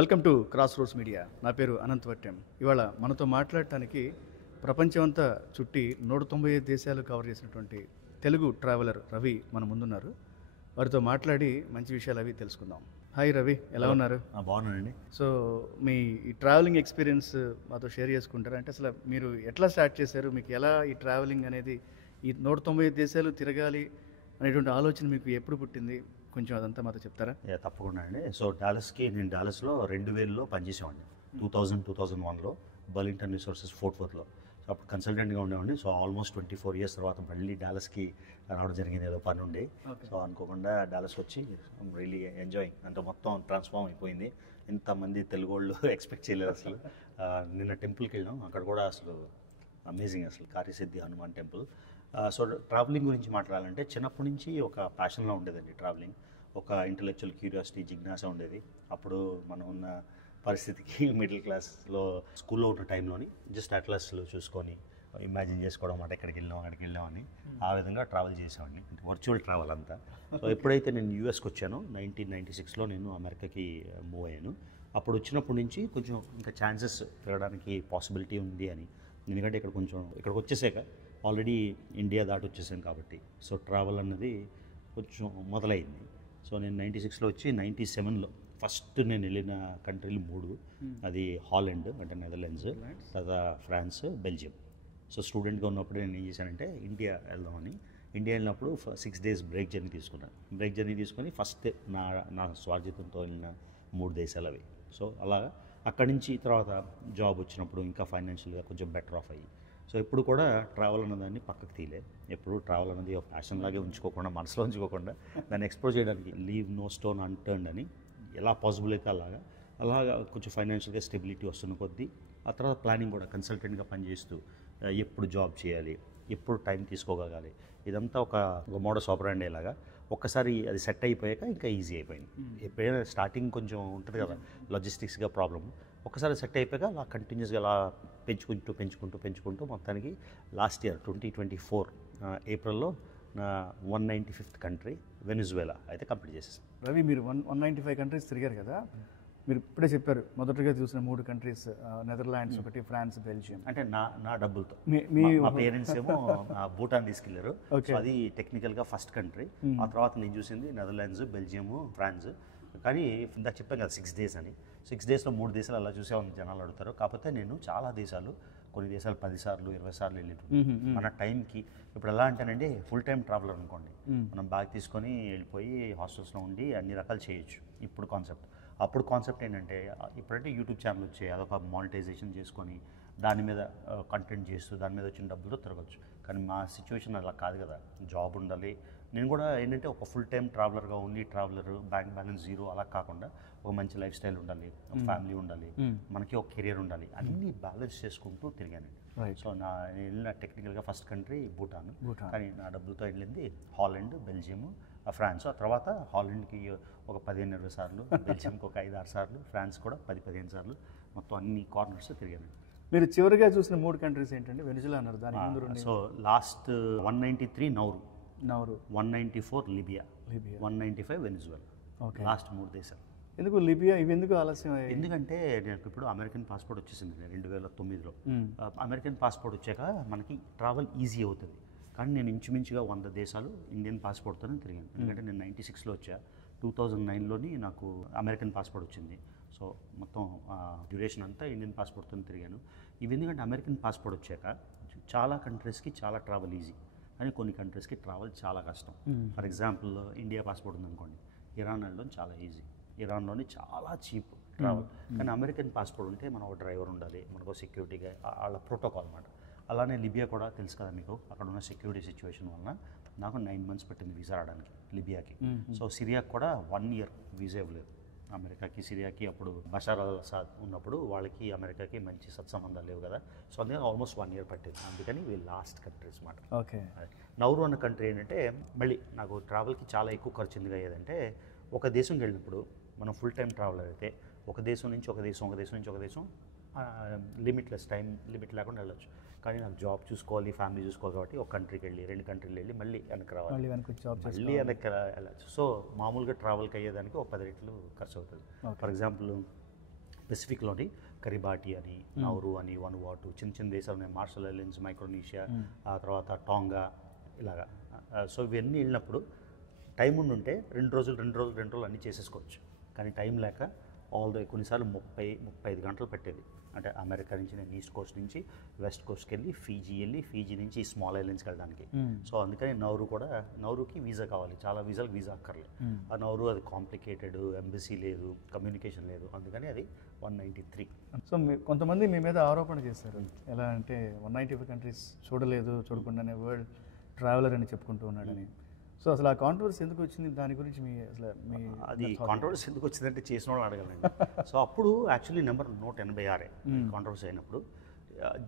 Welcome to cross roads media. నా పేరు అనంత్ వట్టెం. ఇవాళ మనతో మాట్లాడటానికి ప్రపంచమంతా చుట్టి 195 దేశాలు కవర్ చేసినటువంటి తెలుగు ట్రావెలర్ రవి మన ముందున్నారు. వారితో మాట్లాడి మంచి విషయాలు అవి తెలుసుకుందాం. హాయ్ రవి, ఎలా ఉన్నారు? బాగున్నానండి. సో మీ ఈ ట్రావెలింగ్ ఎక్స్పీరియన్స్ మాతో షేర్ చేసుకుంటారా? అంటే అసలు మీరు ఎట్లా స్టార్ట్ చేశారు? మీకు ఎలా ఈ ట్రావెలింగ్ అనేది, ఈ 195 దేశాలు తిరగాలి అనేటువంటి ఆలోచన మీకు ఎప్పుడు పుట్టింది? కొంచెం అదంతా మాతో చెప్తారా? తప్పకుండా అండి. సో నేను డాలస్లో 2000లో పనిచేసేవాడిని. 2001లో బర్లింగ్టన్ రిసోర్సెస్ ఫోర్ట్ వర్త్లో. సో అప్పుడు కన్సల్టెంట్గా ఉండేవాడిని. సో ఆల్మోస్ట్ 24 years తర్వాత మళ్ళీ డాలస్కి రావడం జరిగింది, ఏదో పని ఉండి. సో అనుకోకుండా డాలస్ వచ్చి రియలీ ఎంజాయింగ్. అంటే మొత్తం ట్రాన్స్ఫార్మ్ అయిపోయింది. ఇంతమంది తెలుగు వాళ్ళు ఎక్స్పెక్ట్ చేయలేదు అసలు. నిన్న టెంపుల్కి వెళ్ళాం, అక్కడ కూడా అసలు అమేజింగ్, అసలు కార్యసిద్ధి హనుమాన్ టెంపుల్. సో ట్రావెలింగ్ గురించి మాట్లాడాలంటే చిన్నప్పటి నుంచి ఒక ప్యాషన్లా ఉండేదండి ట్రావెలింగ్. ఒక ఇంటలెక్చువల్ క్యూరియాసిటీ, జిజ్ఞాస ఉండేది. అప్పుడు మనం ఉన్న పరిస్థితికి మిడిల్ క్లాస్లో స్కూల్లో ఉన్న టైంలోని జస్ట్ అట్లస్లో చూసుకొని ఇమాజిన్ చేసుకోవడం అన్నమాట, ఎక్కడికి వెళ్ళాం అని ఆ విధంగా ట్రావెల్ చేసేవాడిని. వర్చువల్ ట్రావెల్ అంతా. సో ఎప్పుడైతే నేను యూఎస్కి వచ్చానో 1996లో నేను అమెరికాకి మూవ్ అయ్యాను. అప్పుడు వచ్చినప్పటి నుంచి కొంచెం ఇంకా ఛాన్సెస్ పెరగడానికి పాసిబిలిటీ ఉంది అని. ఎందుకంటే ఇక్కడికి వచ్చేసాక ఆల్రెడీ ఇండియా దాటి వచ్చేసాను కాబట్టి సో ట్రావెల్ అన్నది కొంచెం మొదలైంది. సో నేను 96లో వచ్చి 97లో ఫస్ట్ నేను వెళ్ళిన కంట్రీలు 3. అది హాలండ్ అంటే నెదర్లాండ్స్, తర్వాత ఫ్రాన్స్, బెల్జియం. సో స్టూడెంట్గా ఉన్నప్పుడు నేను ఏం చేశానంటే ఇండియా వెళ్దామని. ఇండియా వెళ్ళినప్పుడు 6 days బ్రేక్ జర్నీ తీసుకున్నాను. బ్రేక్ జర్నీ తీసుకొని ఫస్ట్ నా స్వార్జితంతో వెళ్ళిన 3 దేశాలు అవి. సో అలాగా అక్కడి నుంచి తర్వాత జాబ్ వచ్చినప్పుడు ఇంకా ఫైనాన్షియల్గా కొంచెం బెటర్ ఆఫ్ అయ్యి. సో ఎప్పుడు కూడా ట్రావెల్ అన్నదాన్ని పక్కకు తీయలే. ఎప్పుడు ట్రావెల్ అనేది ఒక ప్యాషన్ లాగే ఉంచుకోకుండా, మనసులో ఉంచుకోకుండా దాన్ని ఎక్స్ప్లోర్ చేయడానికి లీవ్ నో స్టోన్ అన్టర్న్డ్ అని ఎలా పాసిబుల్ అయితే అలాగా కొంచెం ఫైనాన్షియల్గా స్టెబిలిటీ వస్తున్న కొద్దీ ఆ తర్వాత ప్లానింగ్ కూడా కన్సల్టెంట్గా పనిచేస్తూ ఎప్పుడు జాబ్ చేయాలి, ఎప్పుడు టైం తీసుకోగలగాలి, ఇదంతా ఒక మోడస్ ఆపరాండి లాగా. ఒక్కసారి అది సెట్ అయిపోయాక ఇంకా ఈజీ అయిపోయింది. ఎప్పుడైనా స్టార్టింగ్ కొంచెం ఉంటుంది కదా లాజిస్టిక్స్గా ప్రాబ్లమ్, ఒక్కసారి సెట్ అయిపోయాక అలా కంటిన్యూస్గా అలా పెంచుకుంటూ మొత్తానికి లాస్ట్ ఇయర్ 2024 ఏప్రిల్లో నా 195th కంట్రీ వెనిజువేలా అయితే కంప్లీట్ చేసేసాను. రవి, మీరు 195 కంట్రీస్ తిరిగారు కదా, మీరు ఇప్పుడే చెప్పారు మొదటగా చూసిన 3 కంట్రీస్ నెదర్లాండ్స్ ఒకటి, ఫ్రాన్స్, బెల్జియం. అంటే నా డబ్బులతో మా పేరెంట్స్ ఏమో భూటాన్ తీసుకెళ్లారు. సో అది టెక్నికల్గా ఫస్ట్ కంట్రీ. ఆ తర్వాత నేను చూసింది నెదర్లాండ్స్, బెల్జియము, ఫ్రాన్స్. కానీ ఇందాక చెప్పాను కదా 6 days అని. 6 daysలో 3 దేశాలు అలా చూసేవాళ్ళని జనాలు అడుగుతారు. కాకపోతే నేను చాలా దేశాలు, కొన్ని దేశాలు 10 సార్లు 20 సార్లు వెళ్ళింటాను మన టైంకి. ఇప్పుడు ఎలా అంటేనండి, ఫుల్ టైం ట్రావెలర్ అనుకోండి, మనం బ్యాగ్ తీసుకొని వెళ్ళిపోయి హాస్టల్స్లో ఉండి అన్ని రకాలు చేయొచ్చు. అప్పుడు కాన్సెప్ట్ ఏంటంటే, ఇప్పుడంటే యూట్యూబ్ ఛానల్ వచ్చాయి, అదొక మానిటైజేషన్ చేసుకొని దాని మీద కంటెంట్ చేస్తూ దాని మీద వచ్చిన డబ్బులతో తిరగచ్చు. కానీ మా సిచ్యువేషన్ అలా కాదు కదా, జాబ్ ఉండాలి. నేను కూడా ఏంటంటే ఒక ఫుల్ టైం ట్రావెలర్గా, only traveller, bank balance zero అలా కాకుండా ఒక మంచి లైఫ్ స్టైల్ ఉండాలి, ఒక ఫ్యామిలీ ఉండాలి, మనకి ఒక కెరియర్ ఉండాలి, అన్నీ బ్యాలెన్స్ చేసుకుంటూ తిరిగానండి. సో నేను వెళ్ళిన టెక్నికల్గా ఫస్ట్ కంట్రీ భూటాన్. కానీ నా డబ్బులతో వెళ్ళింది హాలండ్, బెల్జియం, ఫ్రాన్స్. ఆ తర్వాత హాలండ్కి ఒక 15-20 సార్లు, బెల్జియంకి ఒక 5-6 సార్లు, ఫ్రాన్స్ కూడా 10-15 సార్లు, మొత్తం అన్ని కార్నర్స్ తిరిగాను. మీరు చివరిగా చూసిన 3 కంట్రీస్ ఏంటండి? వెనిజులా అన్నారు, దాని ముందు. So last 193 Nauru, 194 Libya, 195 Venezuela. Okay, last 3 దేశాలు. ఎందుకు లిబియా? ఇవి ఎందుకు ఆలస్యం? ఎందుకంటే నాకు ఇప్పుడు అమెరికన్ పాస్పోర్ట్ వచ్చేసింది 2009లో. అమెరికన్ పాస్పోర్ట్ వచ్చాక మనకి ట్రావెల్ ఈజీ అవుతుంది. కానీ నేను ఇంచుమించుగా 100 దేశాలు ఇండియన్ పాస్పోర్ట్తోనే తిరిగాను. ఎందుకంటే నేను 96లో వచ్చా, 2009లోని నాకు అమెరికన్ పాస్పోర్ట్ వచ్చింది. సో మొత్తం డ్యూరేషన్ అంతా ఇండియన్ పాస్పోర్ట్తో తిరిగాను. ఇవి ఎందుకంటే అమెరికన్ పాస్పోర్ట్ వచ్చాక చాలా కంట్రీస్కి చాలా ట్రావెల్ ఈజీ, కానీ కొన్ని కంట్రీస్కి ట్రావెల్ చాలా కష్టం. ఫర్ ఎగ్జాంపుల్ ఇండియా పాస్పోర్ట్ ఉందనుకోండి, ఇరాన్ వెళ్ళడం చాలా ఈజీ, ఇరాన్లోని చాలా చీప్ ట్రావెల్. కానీ అమెరికన్ పాస్పోర్ట్ ఉంటే మనకు డ్రైవర్ ఉండాలి, మనకు సెక్యూరిటీగా వాళ్ళ ప్రోటోకాల్ అన్నమాట. అలానే లిబియా కూడా తెలుసు కదా మీకు, అక్కడ ఉన్న సెక్యూరిటీ సిచ్యువేషన్ వలన నాకు 9 months పట్టింది వీసా రావడానికి లిబియాకి. సో సిరియాకి కూడా 1 year వీసా ఇవ్వలేదు. అమెరికాకి సిరియాకి అప్పుడు బషార్ అల్ అసాద్ ఉన్నప్పుడు వాళ్ళకి అమెరికాకి మంచి సత్సంబంధాలు లేవు కదా. సో అందుకని ఆల్మోస్ట్ 1 year పట్టింది. అందుకని ఇవి లాస్ట్ కంట్రీస్ అన్నమాట. ఓకే, నౌరు అన్న కంట్రీ ఏంటంటే, మళ్ళీ నాకు ట్రావెల్కి చాలా ఎక్కువ ఖర్చు ఎందుకు అయ్యేదంటే, ఒక దేశంకి వెళ్ళినప్పుడు మనం ఫుల్ టైం ట్రావెలర్ అయితే ఒక దేశం నుంచి ఒక దేశం లిమిట్లెస్, టైం లిమిట్ లేకుండా వెళ్ళొచ్చు. కానీ నాకు జాబ్ చూసుకోవాలి, ఫ్యామిలీ చూసుకోవాలి కాబట్టి ఒక కంట్రీకి వెళ్ళి 2 countries వెళ్ళి మళ్ళీ వెనక్కి రావాలి, మళ్ళీ వెనక్కి వెళ్ళచ్చు. సో మామూలుగా ట్రావెల్కి అయ్యేదానికి ఒక 10 రెట్లు ఖర్చు అవుతుంది. ఫర్ ఎగ్జాంపుల్ పెసిఫిక్లోని కరిబాటి అని, నౌరు అని, వనువాటు, చిన్న చిన్న దేశాలు ఉన్నాయి, మార్షల్ ఐలాండ్స్, మైక్రోనేషియా, ఆ తర్వాత టాంగా, ఇలాగా. సో ఇవన్నీ వెళ్ళినప్పుడు టైం ఉండుంటే 2 రోజులు అన్నీ చేసేసుకోవచ్చు. కానీ టైం లేక కొన్నిసార్లు 35 గంటలు పట్టేది. అంటే అమెరికా నుంచి నేను ఈస్ట్ కోస్ట్ నుంచి వెస్ట్ కోస్ట్కి వెళ్ళి ఫీజీ నుంచి స్మాల్ ఐలాండ్స్కి వెళ్ళడానికి. సో అందుకని నౌరుకి వీసా కావాలి, చాలా వీసా అక్కర్లేదు. ఆ నౌరు అది కాంప్లికేటెడ్, ఎంబసీ లేదు, కమ్యూనికేషన్ లేదు, అందుకని అది 193. సో కొంతమంది మీ మీద ఆరోపణ చేశారు, ఎలా అంటే 195 కంట్రీస్ చూడకుండానే వరల్డ్ ట్రావెలర్ అని చెప్పుకుంటూ ఉన్నాడని. సో అసలు ఆ కాంట్రవర్సీ ఎందుకు వచ్చింది, దాని గురించి అది కాంట్రవర్సీ ఎందుకు వచ్చిందంటే చేసిన వాళ్ళు అడగలండి. సో అప్పుడు యాక్చువల్లీ నెంబర్ 186 కాంట్రవర్సీ అయినప్పుడు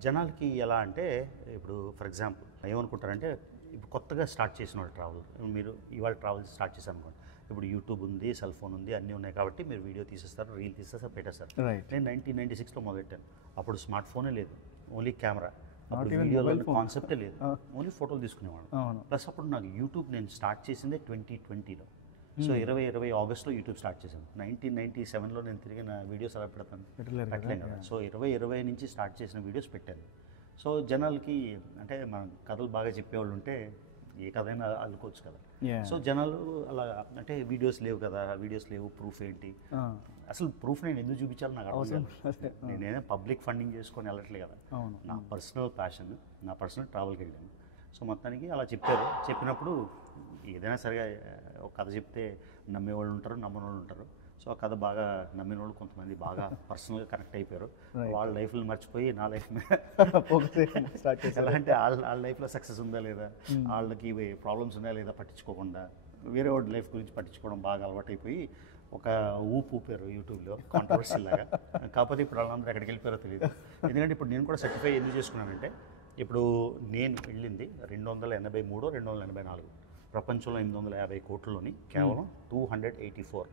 జనాలకి ఎలా అంటే, ఇప్పుడు ఫర్ ఎగ్జాంపుల్ ఏమనుకుంటారంటే, ఇప్పుడు కొత్తగా స్టార్ట్ చేసిన వాళ్ళు ట్రావెల్, మీరు ఇవాళ ట్రావెల్ స్టార్ట్ చేశారు అనుకోండి, ఇప్పుడు యూట్యూబ్ ఉంది, సెల్ ఫోన్ ఉంది, అన్నీ ఉన్నాయి కాబట్టి మీరు వీడియో తీసేస్తారు, రీల్ తీసేస్తారు, పెట్టేస్తారు. నేను 1996లో మొదలెట్టాను. అప్పుడు స్మార్ట్ ఫోనే లేదు, ఓన్లీ కెమెరా, వీడియోలో కాన్సెప్టే లేదు, ఓన్లీ ఫోటోలు తీసుకునేవాడు. ప్లస్ అప్పుడు నాకు యూట్యూబ్ నేను స్టార్ట్ చేసిందే 2020లో. సో 2020 ఆగస్ట్లో యూట్యూబ్ స్టార్ట్ చేశాను. 1997లో నేను తిరిగి నా వీడియోస్ అలా పెట్టలేను కదా. సో 2020 నుంచి స్టార్ట్ చేసిన వీడియోస్ పెట్టాను. సో జనాలకి అంటే మన కథలు బాగా చెప్పేవాళ్ళు ఉంటే ఏ కథ అయినా అల్లుకోవచ్చు కదా. సో జనాలు అలా అంటే వీడియోస్ లేవు, ప్రూఫ్ ఏంటి, అసలు ప్రూఫ్ నేను ఎందుకు చూపించాలి నాకు అర్థం కాదు. నేనేదో పబ్లిక్ ఫండింగ్ చేసుకొని వెళ్ళట్లేదు కదా, నా పర్సనల్ ప్యాషన్, నా పర్సనల్ ట్రావెల్కి వెళ్ళాను. సో మొత్తానికి అలా చెప్పినప్పుడు ఏదైనా సరిగా ఒక కథ చెప్తే నమ్మేవాళ్ళు ఉంటారు, నమ్మని వాళ్ళు ఉంటారు. సో ఆ కథ బాగా నమ్మిన వాళ్ళు కొంతమంది బాగా పర్సనల్గా కనెక్ట్ అయిపోయారు. వాళ్ళ లైఫ్లో మర్చిపోయి నా లైఫ్ ఎలా అంటే వాళ్ళ లైఫ్లో సక్సెస్ ఉందా లేదా, వాళ్ళకి ప్రాబ్లమ్స్ ఉన్నాయా లేదా పట్టించుకోకుండా వేరే వాడి లైఫ్ గురించి పట్టించుకోవడం బాగా అలవాటైపోయి ఒక ఊపారు యూట్యూబ్లో కాంట్రవర్సీ లాగా. కాకపోతే ఇప్పుడు వాళ్ళందరూ ఎక్కడికి వెళ్ళిపోయారో తెలియదు. ఎందుకంటే ఇప్పుడు నేను కూడా సర్టిఫై ఎందుకు చేసుకున్నానంటే, ఇప్పుడు నేను వెళ్ళింది 283, 284, ప్రపంచంలో 850 కోట్లలోని కేవలం 284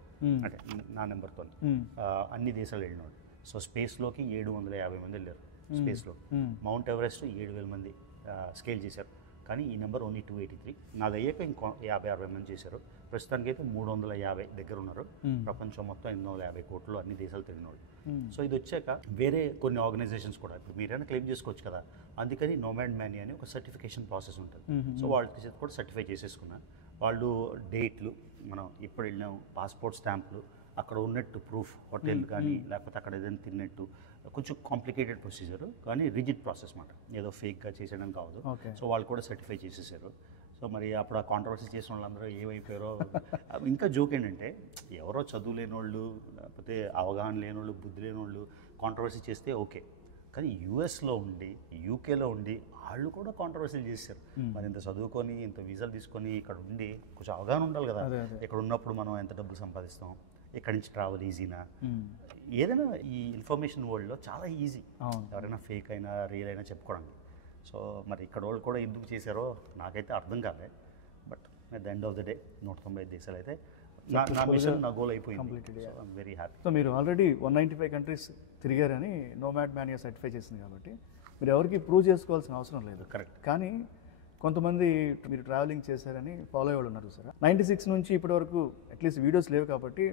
అంటే నా నెంబర్తో అన్ని దేశాలు వెళ్ళినాడు. సో స్పేస్లోకి 750 మంది వెళ్ళారు. స్పేస్లో మౌంట్ ఎవరెస్ట్ 7000 మంది స్కేల్ చేశారు. కానీ ఈ నెంబర్ ఓన్లీ 283. నాది అయ్యాక ఇంకో 50-60 మంది చేశారు. ప్రస్తుతానికి అయితే 350 దగ్గర ఉన్నారు. ప్రపంచం మొత్తం 850 కోట్లు అన్ని దేశాలు తిరిగిన వాళ్ళు. సో ఇది వచ్చాక వేరే కొన్ని ఆర్గనైజేషన్స్ కూడా ఇప్పుడు మీరైనా క్లెయిమ్ చేసుకోవచ్చు కదా, అందుకని నోమాడ్ మ్యానీ అని ఒక సర్టిఫికేషన్ ప్రాసెస్ ఉంటుంది. సో వాళ్ళకి కూడా సర్టిఫై చేసేసుకున్నా. వాళ్ళు డేట్లు, మనం ఎప్పుడు వెళ్ళినాం, పాస్పోర్ట్ స్టాంపులు, అక్కడ ఉన్నట్టు ప్రూఫ్, హోటల్ కానీ లేకపోతే అక్కడ ఏదైనా తిన్నట్టు, కొంచెం కాంప్లికేటెడ్ ప్రొసీజర్ కానీ రిజిడ్ ప్రాసెస్ మాట, ఏదో ఫేక్గా చేసేయడం కావద్దు. సో వాళ్ళు కూడా సర్టిఫై చేసేసారు. సో మరి అప్పుడు ఆ కాంట్రవర్సీ చేసిన వాళ్ళందరూ ఏమైపోయారో. ఇంకా జోక్ ఏంటంటే, ఎవరో చదువు లేని వాళ్ళు లేకపోతే అవగాహన లేని వాళ్ళు, బుద్ధి లేని వాళ్ళు కాంట్రవర్సీ చేస్తే ఓకే, కానీ యూఎస్లో ఉండి యూకేలో ఉండి వాళ్ళు కూడా కాంట్రవర్సీలు చేశారు. మరి ఇంత చదువుకొని ఇంత వీసాలు తీసుకొని ఇక్కడ ఉండి కొంచెం అవగాహన ఉండాలి కదా. ఇక్కడ ఉన్నప్పుడు మనం ఎంత డబ్బులు సంపాదిస్తాం, ఇక్కడి నుంచి ట్రావెల్ ఈజీనా, ఏదైనా ఈ ఇన్ఫర్మేషన్ వరల్డ్లో చాలా ఈజీ, ఎవరైనా ఫేక్ అయినా రియల్ అయినా చెప్పుకోవడానికి. సో మరి ఇక్కడ వాళ్ళు కూడా ఎందుకు చేశారో నాకైతే అర్థం కాలే. But at the end of the day 195 దేశాలు అయితే నా మిషన్, నా గోల్ అయిపోయింది. I'm very happy. సో మీరు ఆల్రెడీ 195 కంట్రీస్ తిరిగారని నోమాడ్ మ్యానియా సర్టిఫై చేసింది కాబట్టి మీరు ఎవరికి ప్రూవ్ చేసుకోవాల్సిన అవసరం లేదు. కరెక్ట్. కానీ కొంతమంది మీరు ట్రావెలింగ్ చేశారని ఫాలో అయ్యేవాళ్ళు ఉన్నారు సార్. 96 నుంచి ఇప్పటి వరకు అట్లీస్ట్ వీడియోస్ లేవు కాబట్టి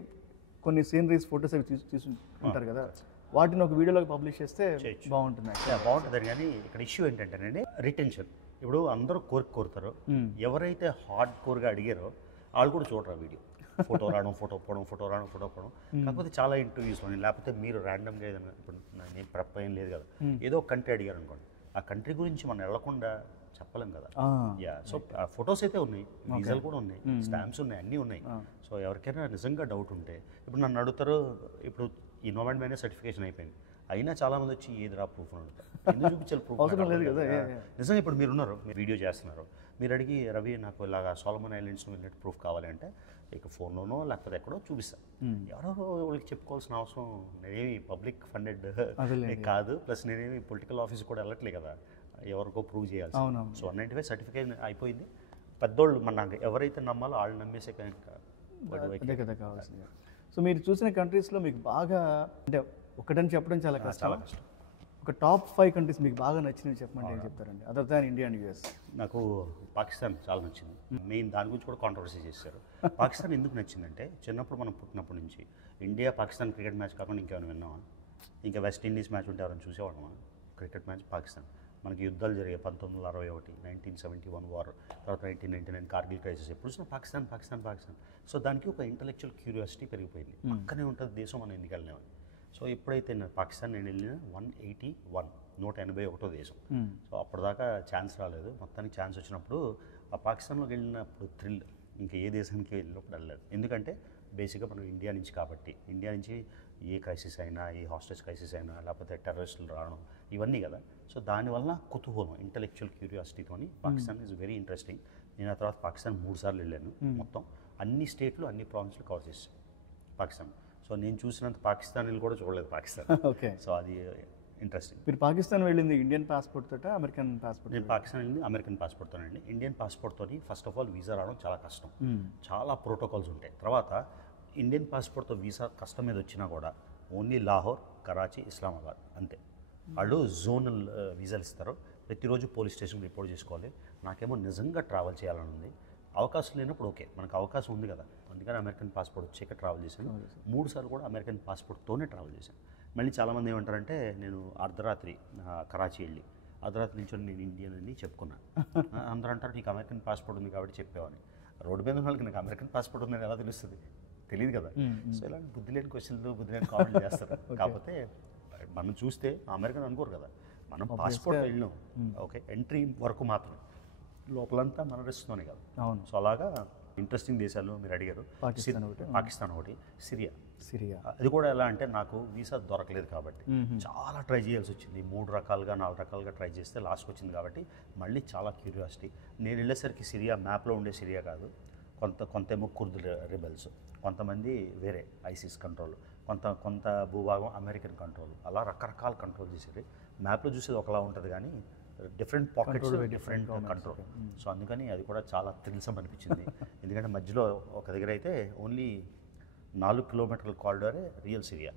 కొన్ని సీనరీస్, ఫొటోస్ అవి తీసుకుంటారు కదా, వాటిని ఒక వీడియోలోకి పబ్లిష్ చేస్తే బాగుంటుంది. బాగుంటుంది. కానీ ఇక్కడ ఇష్యూ ఏంటంటేనండి, రిటెన్షన్. ఇప్పుడు అందరూ కోరుతారు, ఎవరైతే హార్డ్ కోర్గా అడిగారో వాళ్ళు కూడా చూడరు వీడియో. ఫోటో రావడం, ఫోటో పోవడం. కాకపోతే చాలా ఇంటర్వ్యూస్లోని లేకపోతే మీరు ర్యాండమ్గా ఏదైనా, ఇప్పుడు నేను ప్రెప్ ఏం లేదు కదా, ఏదో కంట్రీ అడిగారు అనుకోండి, ఆ కంట్రీ గురించి మనం వెళ్లకుండా చెప్పలేం కదా. సో ఫొటోస్ అయితే ఉన్నాయి, వీసాలు కూడా ఉన్నాయి, స్టాంప్స్ ఉన్నాయి, అన్నీ ఉన్నాయి. సో ఎవరికైనా నిజంగా డౌట్ ఉంటే ఇప్పుడు నన్ను అడుగుతారు. ఇప్పుడు ఈ నోమాడ్ మ్యానియా సర్టిఫికేషన్ అయిపోయింది, అయినా చాలామంది వచ్చి ఏదిరా ప్రూఫ్ అని అడుగుతారు. ఎందుకు చూపించాలి ప్రూఫ్? నిజంగా ఇప్పుడు మీరు ఉన్నారు, మీరు వీడియో చేస్తున్నారు, మీరు అడిగి రవి నాకు ఇలాగా సోలమన్ ఐలాండ్స్లో వెళ్ళినట్టు ప్రూఫ్ కావాలి అంటే ఇక ఫోన్లోనో లేకపోతే ఎక్కడో చూపిస్తాను. ఎవరో వాళ్ళకి చెప్పుకోవాల్సిన అవసరం, నేనేమి పబ్లిక్ ఫండెడ్ కాదు, ప్లస్ నేనేమి పొలిటికల్ ఆఫీస్ కూడా వెళ్ళట్లేదు కదా ఎవరికో ప్రూవ్ చేయాలి. సో 195 సర్టిఫికేట్ అయిపోయింది. పెద్దోళ్ళు మన ఎవరైతే నమ్మాలో వాళ్ళు నమ్మేసే కదా కావాల్సింది. సో మీరు చూసిన కంట్రీస్లో మీకు బాగా, అంటే ఒకటని చెప్పడం చాలా కష్టం, ఒక టాప్ 5 కంట్రీస్ మీకు బాగా నచ్చినవి చెప్పమంటే ఏం చెప్తారండి, other than India and US? నాకు పాకిస్తాన్ చాలా నచ్చింది. మెయిన్ దాని గురించి కూడా కాంట్రవర్సీ చేశారు. పాకిస్తాన్ ఎందుకు నచ్చిందంటే, చిన్నప్పుడు మనం పుట్టినప్పటి నుంచి ఇండియా పాకిస్తాన్ క్రికెట్ మ్యాచ్ కాకుండా ఇంకేమైనా విన్నామా? ఇంకా వెస్ట్ ఇండీస్ మ్యాచ్ ఉంటే ఎవరైనా చూసేవాళ్ళం మనం. Cricket match Pakistan. మనకి యుద్ధాలు జరిగాయి 1961, 1971 వార్, తర్వాత 1999 కార్గిల్ క్రైసిస్. ఎప్పుడు చూసినా పాకిస్తాన్ పాకిస్తాన్ పాకిస్తాన్. సో దానికి ఒక ఇంటలెక్చువల్ క్యూరియాసిటీ పెరిగిపోయింది. పక్కనే ఉంటుంది దేశం, మనం ఎందుకు వెళ్ళినామని. సో ఎప్పుడైతే పాకిస్తాన్ నేను వెళ్ళిన 181 దేశం. సో అప్పటిదాకా ఛాన్స్ రాలేదు. మొత్తానికి ఛాన్స్ వచ్చినప్పుడు ఆ పాకిస్తాన్లోకి వెళ్ళినప్పుడు థ్రిల్ ఇంకా ఏ దేశానికి వెళ్ళినప్పుడు వెళ్ళలేదు. ఎందుకంటే బేసిక్గా మనం ఇండియా నుంచి కాబట్టి, ఇండియా నుంచి ఏ క్రైసిస్ అయినా, ఏ హాస్టేజ్ క్రైసిస్ అయినా, లేకపోతే టెర్రరిస్టులు రావడం, ఇవన్నీ కదా. సో దానివల్ల కుతూహలం, ఇంటలెక్చువల్ క్యూరియాసిటీతోని పాకిస్తాన్ ఈజ్ వెరీ ఇంట్రెస్టింగ్. నేను ఆ తర్వాత పాకిస్తాన్ 3 సార్లు వెళ్ళాను. మొత్తం అన్ని స్టేట్లు అన్ని ప్రావిన్స్లు కవర్ చేశాను పాకిస్తాన్. సో నేను చూసినంత పాకిస్తానీలు కూడా చూడలేదు పాకిస్తాన్. ఓకే. సో అది ఇంట్రెస్టింగ్. మీరు పాకిస్తాన్ వెళ్ళింది ఇండియన్ పాస్పోర్ట్ తోట, అమెరికన్ పాస్పోర్ట్? నేను పాకిస్తాన్ వెళ్ళింది అమెరికన్ పాస్పోర్ట్తోనండి. ఇండియన్ పాస్పోర్ట్తో ఫస్ట్ ఆఫ్ ఆల్ వీసా రావడం చాలా కష్టం, చాలా ప్రోటోకాల్స్ ఉంటాయి. తర్వాత ఇండియన్ పాస్పోర్ట్తో వీసా కష్టం మీద వచ్చినా కూడా ఓన్లీ లాహోర్, కరాచీ, ఇస్లామాబాద్ అంతే. వాళ్ళు జోనల్ వీసాలు ఇస్తారు. ప్రతిరోజు పోలీస్ స్టేషన్ రిపోర్ట్ చేసుకోవాలి. నాకేమో నిజంగా ట్రావెల్ చేయాలని ఉంది. అవకాశం లేనప్పుడు ఓకే, మనకు అవకాశం ఉంది కదా, అందుకని అమెరికన్ పాస్పోర్ట్ వచ్చాక ట్రావెల్ చేశాను. 3 సార్లు కూడా అమెరికన్ పాస్పోర్ట్తోనే ట్రావెల్ చేశాను. మళ్ళీ చాలామంది ఏమంటారంటే నేను అర్ధరాత్రి కరాచీ వెళ్ళి అర్ధరాత్రి నుంచి నేను ఇండియన్ అని చెప్పుకున్నాను. అందరూ అంటారు నీకు అమెరికన్ పాస్పోర్ట్ ఉంది కాబట్టి చెప్పావని. రోడ్డు మీద ఉన్న వాళ్ళకి నాకు అమెరికన్ పాస్పోర్ట్ ఉందని ఎలా తెలుస్తుంది? తెలియదు కదా. సో ఇలాంటి బుద్ధి లేని క్వశ్చన్లు, బుద్ధి లేని కామెంట్లు చేస్తారు. కాకపోతే మనం చూస్తే అమెరికన్ అనుకోరు కదా, మనం పాస్పోర్ట్ వెళ్ళినాం ఓకే, ఎంట్రీ వరకు మాత్రమే, లోపలంతా మన రెస్ట్లోనే కదా. అవును. సో అలాగా ఇంట్రెస్టింగ్ దేశాలు మీరు అడిగారు. పాకిస్తాన్ ఒకటి, సిరియా. అది కూడా ఎలా అంటే నాకు వీసా దొరకలేదు కాబట్టి చాలా ట్రై చేయాల్సి వచ్చింది. 3 రకాలుగా 4 రకాలుగా ట్రై చేస్తే లాస్ట్కి వచ్చింది కాబట్టి మళ్ళీ చాలా క్యూరియాసిటీ. నేను వెళ్ళేసరికి సిరియా మ్యాప్లో ఉండే సిరియా కాదు, కొంతేమో కుర్దు రిబెల్స్, కొంతమంది వేరే ఐసిస్ కంట్రోల్, కొంత భూభాగం అమెరికన్ కంట్రోల్, అలా రకరకాల కంట్రోల్ చేసేది. మ్యాప్లో చూసేది ఒకలా ఉంటుంది కానీ different pockets, different control. So అందుకని అది కూడా చాలా థ్రిల్సమ్ అనిపించింది. ఎందుకంటే మధ్యలో ఒక దగ్గర అయితే ఓన్లీ 4 కిలోమీటర్ల కారిడారే రియల్ సిరియా.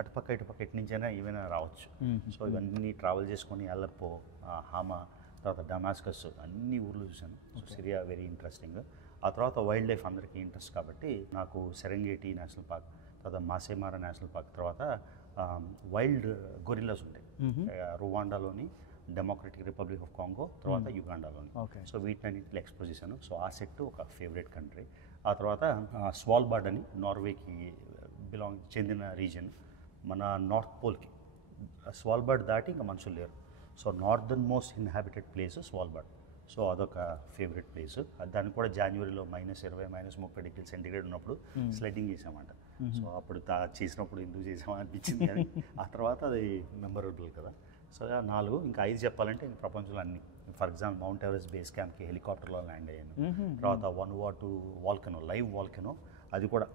అటుపక్క ఇటు నుంచైనా ఏమైనా రావచ్చు. సో ఇవన్నీ ట్రావెల్ చేసుకొని అల్లప్పో, హామా, తర్వాత డమాస్కస్ అన్ని ఊర్లు చూశాను. Syria very interesting. ఆ తర్వాత వైల్డ్ లైఫ్ అందరికీ ఇంట్రెస్ట్ కాబట్టి నాకు సెరెంగేటి నేషనల్ పార్క్, తర్వాత మాసేమారా నేషనల్ పార్క్, తర్వాత వైల్డ్ గొరిల్లాస్ ఉంటాయి రువాండాలోని, డెమోక్రటిక్ రిపబ్లిక్ ఆఫ్ కాంగో, తర్వాత యుగాండాలోని. సో వీటినన్నింటిలో ఎక్స్ప్లోర్ చేశాను. సో ఆ సెట్ ఒక ఫేవరెట్ కంట్రీ. ఆ తర్వాత స్వాల్బార్డ్ అని నార్వేకి చెందిన రీజన్, మన నార్త్ పోల్కి. స్వాల్బార్డ్ దాటి ఇంకా మనుషులు లేరు. So northern most inhabited place Svalbard. So అదొక ఫేవరెట్ ప్లేస్. దానికి కూడా జనవరిలో -20, -30 డిగ్రీ సెంటిగ్రేడ్ ఉన్నప్పుడు స్లైడింగ్ చేసామంట. సో అప్పుడు చేసినప్పుడు ఎందుకు చేసామని అనిపించింది కానీ ఆ తర్వాత అది మెమరబుల్ కదా. సో 4 ఇంకా 5 చెప్పాలంటే ప్రపంచంలో అన్ని. For example Mount Everest base క్యాంప్కి హెలికాప్టర్లో ల్యాండ్ అయ్యాను. తర్వాత 1/2 వాల్కెనో, లైవ్ వాల్కెనో, అది కూడా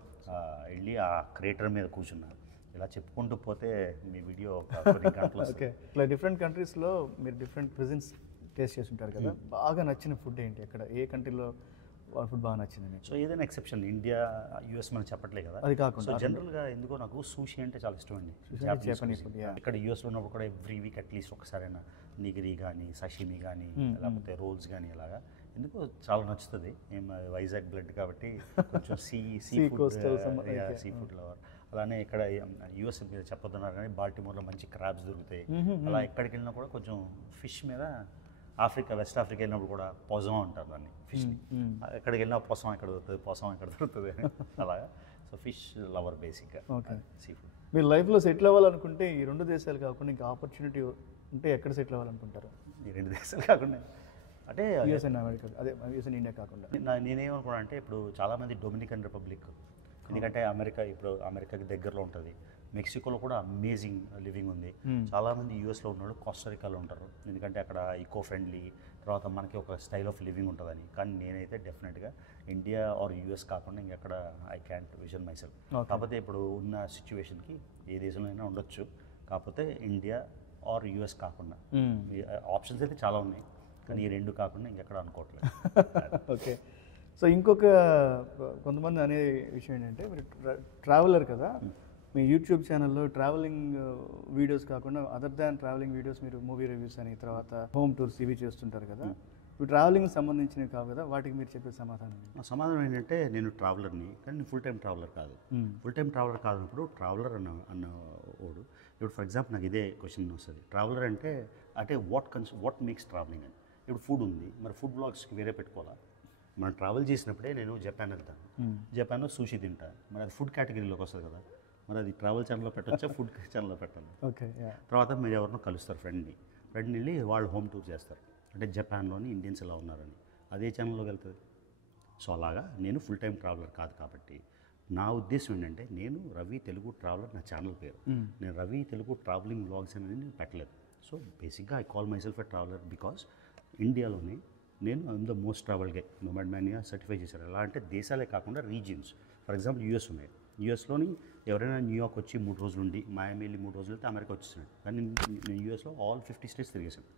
వెళ్ళి ఆ క్రేటర్ మీద కూర్చున్నారు. ఇలా చెప్పుకుంటూ పోతే మీ వీడియో కొన్ని గంటలు. ఓకే, ఇట్లా డిఫరెంట్ కంట్రీస్లో మీరు డిఫరెంట్ ప్రెజెన్స్ టేస్ట్ చేసి ఉంటారు కదా, బాగా నచ్చిన ఫుడ్ ఏంటి? ఎక్కడ ఏ కంట్రీలో ఫుడ్ బాగా నచ్చింది మీకు? సో ఏదైనా ఎక్సెప్షన్, ఇండియా, యూఎస్ మనం చెప్పట్లేదు కదా. అది కాకుండా సో జనరల్గా ఎందుకో నాకు సూషీ అంటే చాలా ఇష్టం అండి. Japanese food. ఇక్కడ యూఎస్లో ఉన్నప్పుడు కూడా ఎవ్రీ వీక్ అట్లీస్ట్ ఒకసారైనా నిగిరి కానీ, సషిమి కానీ, లేకపోతే రోల్స్ కానీ, ఇలాగా ఎందుకో చాలా నచ్చుతుంది. మేము వైజాగ్ బ్లడ్ కాబట్టి కొంచెం సీ ఫుడ్ లవర్. అలానే ఇక్కడ యూఎస్ మీద చెప్పొద్దన్నారు కానీ బాల్టిమోర్లో మంచి క్రాబ్స్ దొరుకుతాయి. అలా ఎక్కడికి వెళ్ళినా కూడా కొంచెం ఫిష్ మీద, వెస్ట్ ఆఫ్రికా వెళ్ళినప్పుడు కూడా పొజం అంటారు దాన్ని, ఫిష్ని. ఎక్కడికి వెళ్ళినా పొసం ఎక్కడ దొరుకుతుంది అలాగా. సో ఫిష్ లవర్ బేసిక్గా. Okay, sea food. మీరు లైఫ్లో సెటిల్ అవ్వాలనుకుంటే ఈ 2 దేశాలు కాకుండా ఇంకా ఆపర్చునిటీ ఉంటే ఎక్కడ సెటిల్ అవ్వాలనుకుంటారు? ఈ 2 దేశాలు కాకుండా అంటే యూఎస్ అండ్ అమెరికా, అదే యూఎస్ అండ్ ఇండియా కాకుండా. నేనేమనుకున్నా అంటే ఇప్పుడు చాలామంది డొమినికన్ రిపబ్లిక్, ఎందుకంటే అమెరికాకి దగ్గరలో ఉంటుంది. మెక్సికోలో కూడా అమేజింగ్ లివింగ్ ఉంది. చాలామంది యూఎస్లో ఉన్నాడు, కోస్టారికాలో ఉంటారు, ఎందుకంటే అక్కడ ఈకో ఫ్రెండ్లీ, తర్వాత మనకి ఒక స్టైల్ ఆఫ్ లివింగ్ ఉంటుందని. కానీ నేనైతే డెఫినెట్గా ఇండియా ఆర్ యూఎస్ కాకుండా ఇంకెక్కడ I can't vision my self. కాకపోతే ఇప్పుడు ఉన్న సిచ్యువేషన్కి ఏ దేశంలో అయినా ఉండొచ్చు, కాకపోతే ఇండియా ఆర్ యూఎస్ కాకుండా. ఆప్షన్స్ అయితే చాలా ఉన్నాయి కానీ ఈ 2 కాకుండా ఇంకెక్కడ అనుకోవట్లేదు. ఓకే, సో ఇంకొక కొంతమంది అనే విషయం ఏంటంటే మీరు ట్రావెలర్ కదా, మీ యూట్యూబ్ ఛానల్లో ట్రావెలింగ్ వీడియోస్ కాకుండా అదర్ దాన్ ట్రావెలింగ్ వీడియోస్ మీరు మూవీ రివ్యూస్ అని, తర్వాత హోమ్ టూర్స్ ఇవి చేస్తుంటారు కదా. ఇప్పుడు ట్రావెలింగ్ సంబంధించినవి కావు కదా, వాటికి మీరు చెప్పే సమాధానం ఏంటంటే నేను ట్రావెలర్ని కానీ నేను ఫుల్ టైం ట్రావెలర్ కాదు. ఫుల్ టైం ట్రావెలర్ కాదన్నప్పుడు ట్రావెలర్ అన్న ఓడు. ఇప్పుడు ఫర్ ఎగ్జాంపుల్ నాకు ఇదే క్వశ్చన్ వస్తుంది, ట్రావెలర్ అంటే వాట్ మేక్స్ ట్రావెలింగ్ అని. ఇప్పుడు ఫుడ్ ఉంది, మరి ఫుడ్ బ్లాగ్స్కి వేరే పెట్టుకోవాలా? మనం ట్రావెల్ చేసినప్పుడే నేను జపాన్ వెళ్తాను, జపాన్లో సూషి తింటా, మరి అది ఫుడ్ కేటగిరీలోకి వస్తుంది కదా, మరి అది ట్రావెల్ ఛానల్లో పెట్టచ్చా, ఫుడ్ ఛానల్లో పెట్టాలి? ఓకే. తర్వాత మీరు ఎవరినో కలుస్తారు, ఫ్రెండ్ని వెళ్ళి వాళ్ళు హోమ్ టూర్ చేస్తారు, అంటే జపాన్లోని ఇండియన్స్ ఎలా ఉన్నారని, అదే ఛానల్లోకి వెళ్తుంది. సో అలాగా నేను ఫుల్ టైం ట్రావెలర్ కాదు కాబట్టి నా ఉద్దేశం ఏంటంటే, నేను రవి తెలుగు ట్రావెలర్ నా ఛానల్ పేరు, నేను రవి తెలుగు ట్రావెలింగ్ వ్లాగ్స్ అనేది నేను పెట్టలేదు. సో బేసిక్గా I call myself a traveller because ఇండియాలోనే నేను the most travel gay nomad మ్యాన్గా సర్టిఫై చేశారు. ఎలా అంటే దేశాలే కాకుండా రీజియన్స్. ఫర్ ఎగ్జాంపుల్ యూఎస్ ఉన్నాయి, యూఎస్లోని ఎవరైనా న్యూయార్క్ వచ్చి 3 రోజులు ఉండి, మాయామి వెళ్ళి 3 రోజులు వెళ్తే అమెరికా వచ్చేసాడు. కానీ నేను యూఎస్లో ఆల్ 50 స్టేట్స్ తిరిగేశాను.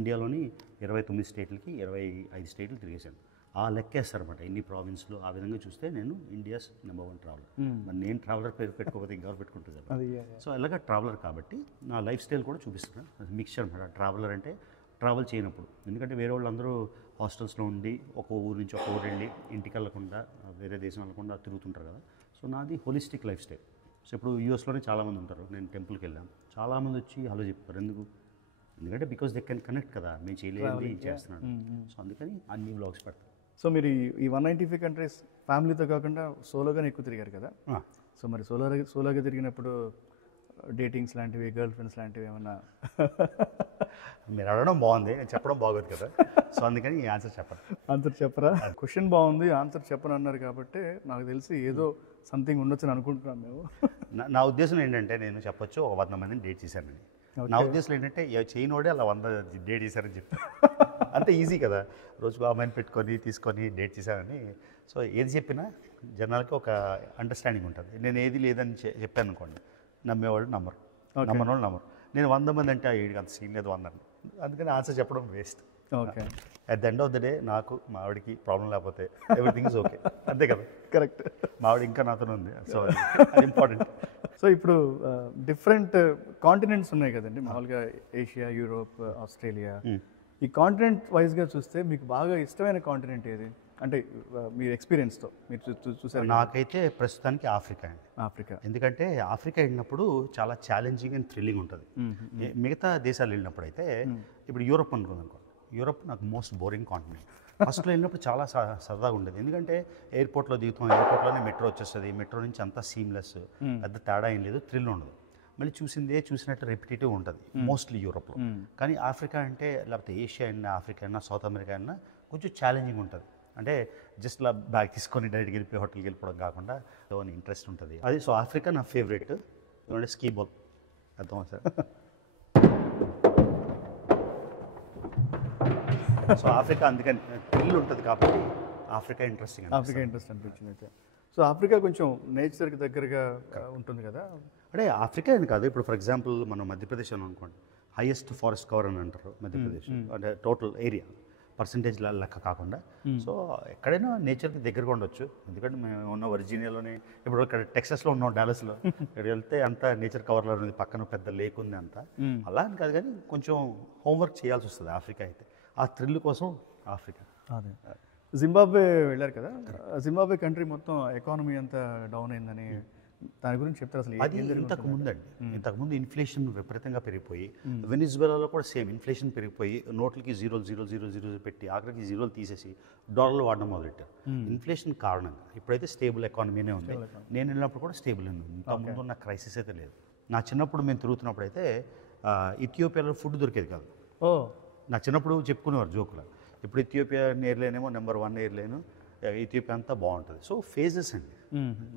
ఇండియాలోని 29 స్టేట్లకి 25 స్టేట్లు తిరిగేశాను. ఆ లెక్కేస్తారు అనమాట ఎన్ని ప్రావిన్స్లో. ఆ విధంగా చూస్తే నేను ఇండియాస్ నెంబర్ 1 ట్రావెలర్. మరి నేను ట్రావెలర్ పేరు పెట్టుకోకపోతే ఇంకెవరు పెట్టుకుంటుంది కదా. సో అలాగా ట్రావెలర్ కాబట్టి నా లైఫ్ స్టైల్ కూడా చూపిస్తున్నాను. మిక్చర్ అనమాట ట్రావెలర్ అంటే. ట్రావెల్ చేయనప్పుడు, ఎందుకంటే వేరే వాళ్ళందరూ హాస్టల్స్లో ఉండి ఒక ఊరు నుంచి ఒక ఊరు వెళ్ళి ఇంటికి వెళ్ళకుండా వేరే దేశం వెళ్ళకుండా తిరుగుతుంటారు కదా. సో నాది హోలిస్టిక్ లైఫ్ స్టైల్. సో ఇప్పుడు యూఎస్లోనే చాలామంది ఉంటారు, నేను టెంపుల్కి వెళ్ళాను, చాలామంది వచ్చి హలో చెప్తారు. ఎందుకంటే బికాస్ దే కెన్ కనెక్ట్ కదా, మేము చేయలేదు చేస్తున్నాను. సో అందుకని అన్ని వ్లాగ్స్ పెడతాను. సో మీరు ఈ 195 కంట్రీస్ ఫ్యామిలీతో కాకుండా సోలోగానే ఎక్కువ తిరిగారు కదా. సో మరి సోలోగా తిరిగినప్పుడు డేటింగ్స్ లాంటివి, గర్ల్ ఫ్రెండ్స్ లాంటివి ఏమన్నా? మీరు అడగడం బాగుంది, నేను చెప్పడం బాగోదు కదా. సో అందుకని ఈ ఆన్సర్ చెప్పరా? క్వశ్చన్ బాగుంది, ఆన్సర్ చెప్పను అన్నారు కాబట్టి నాకు తెలిసి ఏదో సంథింగ్ ఉండొచ్చు అని అనుకుంటున్నాం మేము. నా ఉద్దేశం ఏంటంటే, నేను చెప్పొచ్చు ఒక 100 మందిని డేట్ చేశానని. నా ఉద్దేశం ఏంటంటే, చేయనోడే అలా 100 డేట్ చేశారని చెప్తాను. అంతే ఈజీ కదా, రోజుకు అమ్మాయిని తీసుకొని డేట్ చేశానని. సో ఏది చెప్పినా జనాలకి ఒక అండర్స్టాండింగ్ ఉంటుంది. నేను ఏది లేదని చెప్పాను అనుకోండి, నమ్మేవాళ్ళు నమ్మరు, నమ్మని వాళ్ళు నమ్మరు. నేను 100 మంది అంటే వీడికి అంత సీన్ లేదు 100. అందుకని ఆన్సర్ చెప్పడం waste. Okay. At the end of the day నాకు మా ఆవిడకి ప్రాబ్లం లేకపోతే ఎవ్రీథింగ్ ఇస్ ఓకే. అంతే కదా. కరెక్ట్. మా ఆవిడ ఇంకా నాతో ఉంది, సో అది ఇంపార్టెంట్. సో ఇప్పుడు డిఫరెంట్ కాంటినెంట్స్ ఉన్నాయి కదండి, మామూలుగా ఏషియా, యూరోప్, ఆస్ట్రేలియా. ఈ కాంటినెంట్ వైజ్గా చూస్తే మీకు బాగా ఇష్టమైన కాంటినెంట్ ఏది? అంటే మీ ఎక్స్పీరియన్స్తో మీరు చూసారు. నాకైతే ప్రస్తుతానికి ఆఫ్రికా అండి. ఆఫ్రికా. ఎందుకంటే ఆఫ్రికా వెళ్ళినప్పుడు చాలా ఛాలెంజింగ్ అండ్ థ్రిల్లింగ్ ఉంటుంది. మిగతా దేశాలు వెళ్ళినప్పుడు అయితే, ఇప్పుడు యూరోప్ అనుకో, యూరోప్ నాకు మోస్ట్ బోరింగ్ కాంటినెంట్. ఫస్ట్లో వెళ్ళినప్పుడు చాలా సరదాగా ఉండేది, ఎందుకంటే ఎయిర్పోర్ట్లో దిగుతాం, ఎయిర్పోర్ట్లోనే మెట్రో వచ్చేస్తుంది, మెట్రో నుంచి అంతా సీమ్లెస్, పెద్ద తేడా ఏం లేదు, థ్రిల్ ఉండదు. మళ్ళీ చూసినట్టు రెపిటేటివ్ ఉంటుంది మోస్ట్లీ యూరోప్లో. కానీ ఆఫ్రికా అంటే, లేకపోతే ఏషియా అయినా, ఆఫ్రికా అయినా, సౌత్ అమెరికా అయినా కొంచెం ఛాలెంజింగ్ ఉంటుంది. అంటే జస్ట్ ఇలా బ్యాగ్ తీసుకొని డైరెక్ట్గా వెళ్ళిపోయి హోటల్కి వెళ్ళిపోవడం కాకుండా అని ఇంట్రెస్ట్ ఉంటుంది అది. సో ఆఫ్రికా నా ఫేవరెట్. ఎందుకంటే స్కీ బాల్ అర్థం సార్. సో ఆఫ్రికా అందుకని థ్రిల్ ఉంటుంది కాబట్టి ఆఫ్రికా ఇంట్రెస్ట్ అనిపించింది అయితే. సో ఆఫ్రికా కొంచెం నేచర్కి దగ్గరగా ఉంటుంది కదా. అంటే ఆఫ్రికా అని కాదు, ఇప్పుడు ఫర్ ఎగ్జాంపుల్ మనం మధ్యప్రదేశ్ అని అనుకోండి, హైయెస్ట్ ఫారెస్ట్ కవర్ అని అంటారు మధ్యప్రదేశ్. అంటే టోటల్ ఏరియా పర్సంటేజ్ లెక్క కాకుండా. సో ఎక్కడైనా నేచర్కి దగ్గరగా ఉండొచ్చు. ఎందుకంటే మేము ఉన్న వర్జీనియాలోనే, ఇప్పుడు ఇక్కడ టెక్సస్లో ఉన్నాం, డాలస్లో. ఇక్కడ వెళ్తే అంతా నేచర్ కవర్లో ఉంది, పక్కన పెద్ద లేక్ ఉంది అంతా. అలా అని కాదు, కానీ కొంచెం హోంవర్క్ చేయాల్సి వస్తుంది ఆఫ్రికా అయితే. ఆ థ్రిల్ కోసం ఆఫ్రికా. అదే. జింబాబ్వే వెళ్ళారు కదా, జింబాబ్వే కంట్రీ మొత్తం ఎకానమీ అంతా డౌన్ అయిందని, దాని గురించి చెప్తారు అసలు? అది ఇంతకుముందు ఇన్ఫ్లేషన్ విపరీతంగా పెరిగిపోయి, వెనిజువేలాలో కూడా సేమ్ ఇన్ఫ్లేషన్ పెరిగిపోయి, నోట్లకి 0.000 పెట్టి ఆఖరికి 0 తీసేసి డాలర్లు వాడడం మొదలెట్టారు ఇన్ఫ్లేషన్ కారణంగా. ఇప్పుడైతే స్టేబుల్ ఎకానమీనే ఉంది. నేను వెళ్ళినప్పుడు కూడా స్టేబుల్ ఉంది, ఇంతకుముందు ఉన్న క్రైసిస్ అయితే లేదు. నా చిన్నప్పుడు మేము తిరుగుతున్నప్పుడు అయితే ఇథియోపియాలో ఫుడ్ దొరికేది కాదు. నా చిన్నప్పుడు చెప్పుకునేవారు జోకులు. ఇప్పుడు ఇథియోపియా ఎయిర్లైన్ ఏమో నెంబర్ 1 ఎయిర్లైన్, ఇథియోపియా అంతా బాగుంటుంది. సో ఫేజెస్ అండి.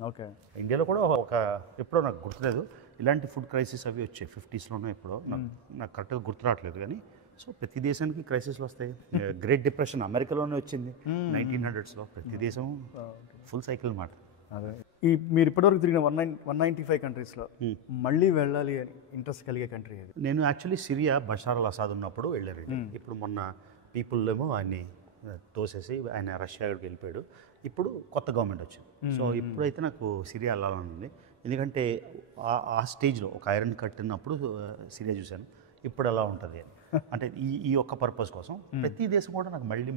ఓకే. ఇండియాలో కూడా ఎప్పుడో నాకు గుర్తులేదు ఇలాంటి ఫుడ్ క్రైసిస్ అవి వచ్చాయి 50స్లోనో ఎప్పుడో, నాకు కరెక్ట్గా గుర్తు రావట్లేదు. కానీ సో ప్రతి దేశానికి క్రైసిస్లు వస్తాయి. గ్రేట్ డిప్రెషన్ అమెరికాలోనే వచ్చింది 1900స్లో. ప్రతి దేశం ఫుల్ సైకిల్ మాట. అదే. మీరు ఇప్పటివరకు తిరిగిన 195 కంట్రీస్లో మళ్ళీ వెళ్ళాలి అని ఇంట్రెస్ట్ కలిగే కంట్రీ అది? నేను యాక్చువల్లీ సిరియా బషార్ అల్ అసాద్ ఉన్నప్పుడు వెళ్ళారు. ఇప్పుడు మొన్న పీపుల్ ఏమో ఆయన్ని తోసేసి ఆయన రష్యాకి వెళ్ళిపోయాడు. ఇప్పుడు కొత్త గవర్నమెంట్ వచ్చింది. సో ఇప్పుడైతే నాకు సిరియా వెళ్ళాలని ఉంది. ఎందుకంటే ఆ స్టేజ్లో ఒక ఐరన్ కట్టినప్పుడు సిరియా చూశాను, ఇప్పుడు ఎలా ఉంటుంది అని. అంటే ఈ ఒక్క పర్పస్ కోసం ప్రతి దేశం కూడా నాకు మళ్ళీ